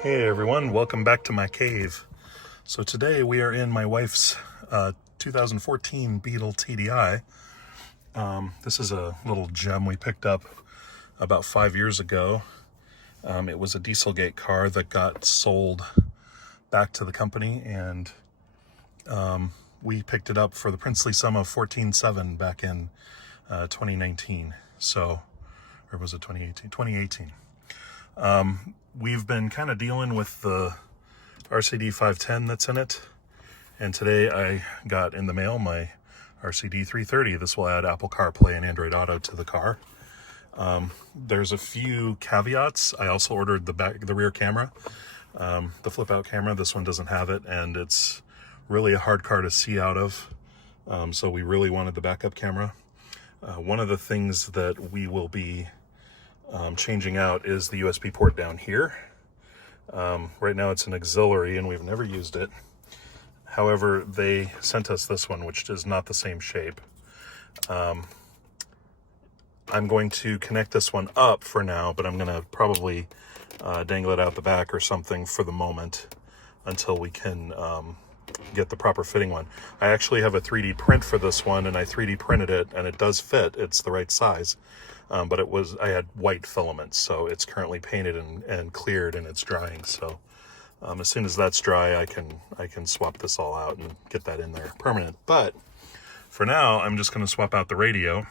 Hey everyone, welcome back to my cave. So today we are in my wife's 2014 Beetle TDI. This is a little gem we picked up about 5 years ago. It was a Dieselgate car that got sold back to the company, and we picked it up for the princely sum of $14,700 back in 2019. So, or was it 2018? 2018. We've been kind of dealing with the RCD-510 that's in it, and today I got in the mail my RCD-330. This will add Apple CarPlay and Android Auto to the car. There's a few caveats. I also ordered the rear camera, the flip out camera. This one doesn't have it, and it's really a hard car to see out of. So we really wanted the backup camera. One of the things that we will be changing out is the USB port down here. Right now it's an auxiliary and we've never used it. However, they sent us this one, which is not the same shape. I'm going to connect this one up for now, but I'm going to probably dangle it out the back or something for the moment until we can get the proper fitting one. I actually have a 3D print for this one, and I 3D printed it, and it does fit. It's the right size. But I had white filaments, so it's currently painted and cleared, and it's drying. So as soon as that's dry, I can swap this all out and get that in there permanent. But for now, I'm just going to swap out the radio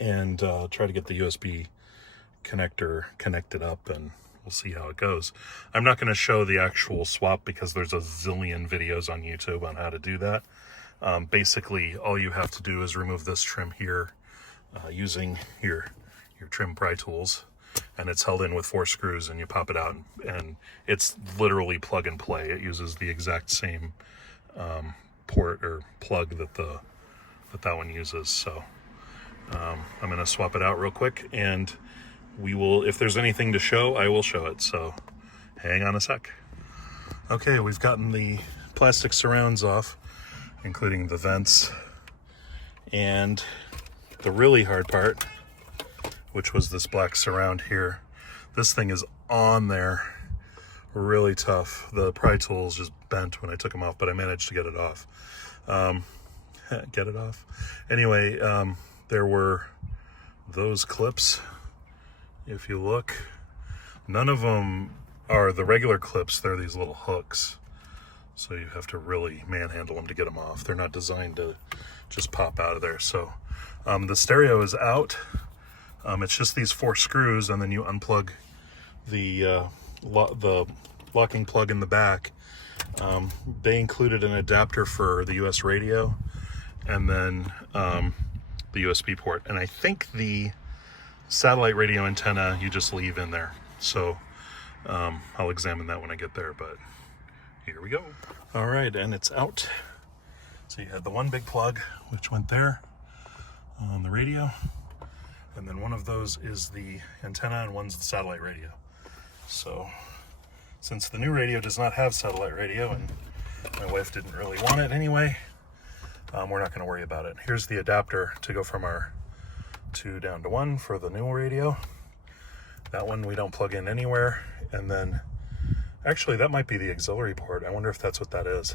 and try to get the USB connector connected up, and we'll see how it goes. I'm not going to show the actual swap because there's a zillion videos on YouTube on how to do that. Basically, all you have to do is remove this trim here, using your trim pry tools, and it's held in with 4 screws, and you pop it out, and it's literally plug and play. It uses the exact same port or plug that one uses. So I'm going to swap it out real quick, and we will, if there's anything to show, I will show it. So hang on a sec. Okay, we've gotten the plastic surrounds off, including the vents, and the really hard part, which was this black surround here. This thing is on there, really tough. The pry tools just bent when I took them off, but I managed to get it off. Anyway, there were those clips. If you look, none of them are the regular clips. They're these little hooks. So you have to really manhandle them to get them off. They're not designed to just pop out of there. So the stereo is out. It's just these 4 screws, and then you unplug the locking plug in the back. They included an adapter for the US radio, and then the USB port. And I think the satellite radio antenna you just leave in there. So I'll examine that when I get there, but here we go. All right, and it's out. So you had the one big plug, which went there on the radio, and then one of those is the antenna and one's the satellite radio. So since the new radio does not have satellite radio, and my wife didn't really want it anyway, we're not going to worry about it. Here's the adapter to go from our 2 down to 1 for the new radio. That one we don't plug in anywhere. And then actually that might be the auxiliary port. I wonder if that's what that is.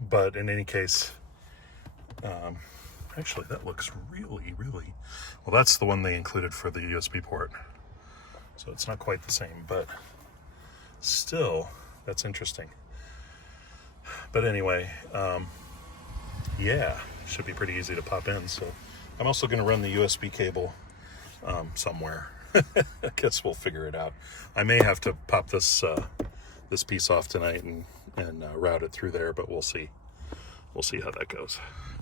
But in any case, actually that looks really well. That's the one they included for the USB port, so it's not quite the same, but still, that's interesting. But anyway, yeah, should be pretty easy to pop in. So I'm also going to run the USB cable somewhere. I guess we'll figure it out. I may have to pop this this piece off tonight and route it through there, but we'll see. We'll see how that goes.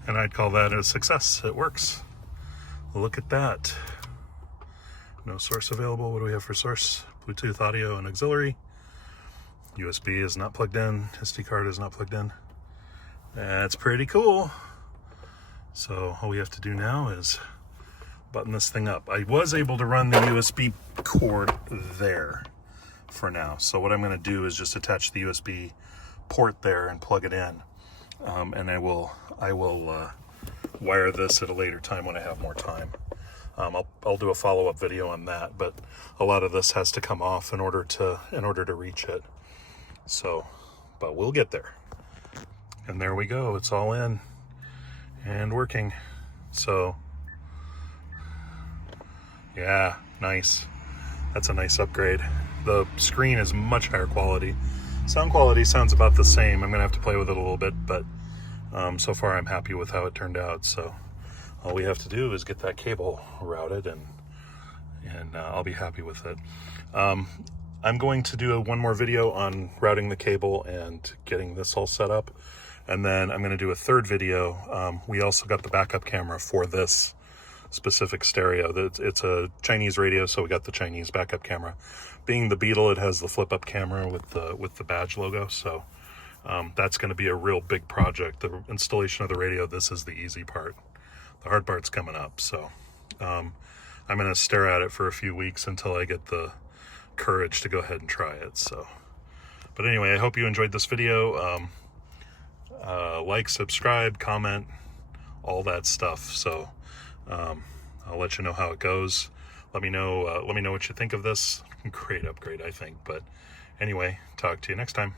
And I'd call that a success. It works. Look at that. No source available. What do we have for source? Bluetooth, audio, and auxiliary. USB is not plugged in. SD card is not plugged in. That's pretty cool. So all we have to do now is button this thing up. I was able to run the USB cord there for now. So what I'm going to do is just attach the USB port there and plug it in. And I will wire this at a later time when I have more time. I'll do a follow-up video on that, but a lot of this has to come off in order to reach it. So, but we'll get there. And there we go. It's all in and working. So, yeah, nice. That's a nice upgrade. The screen is much higher quality. Sound quality sounds about the same. I'm gonna have to play with it a little bit, but so far I'm happy with how it turned out. So all we have to do is get that cable routed, and I'll be happy with it. I'm going to do one more video on routing the cable and getting this all set up, and then I'm going to do a third video. We also got the backup camera for this specific stereo. It's a Chinese radio, so we got the Chinese backup camera. Being the Beetle, it has the flip-up camera with the badge logo, so that's going to be a real big project. The installation of the radio, this is the easy part. The hard part's coming up, so I'm going to stare at it for a few weeks until I get the courage to go ahead and try it. So, but anyway, I hope you enjoyed this video. Like, subscribe, comment, all that stuff. So I'll let you know how it goes. Let me know what you think of this. Great upgrade, I think. But anyway, talk to you next time.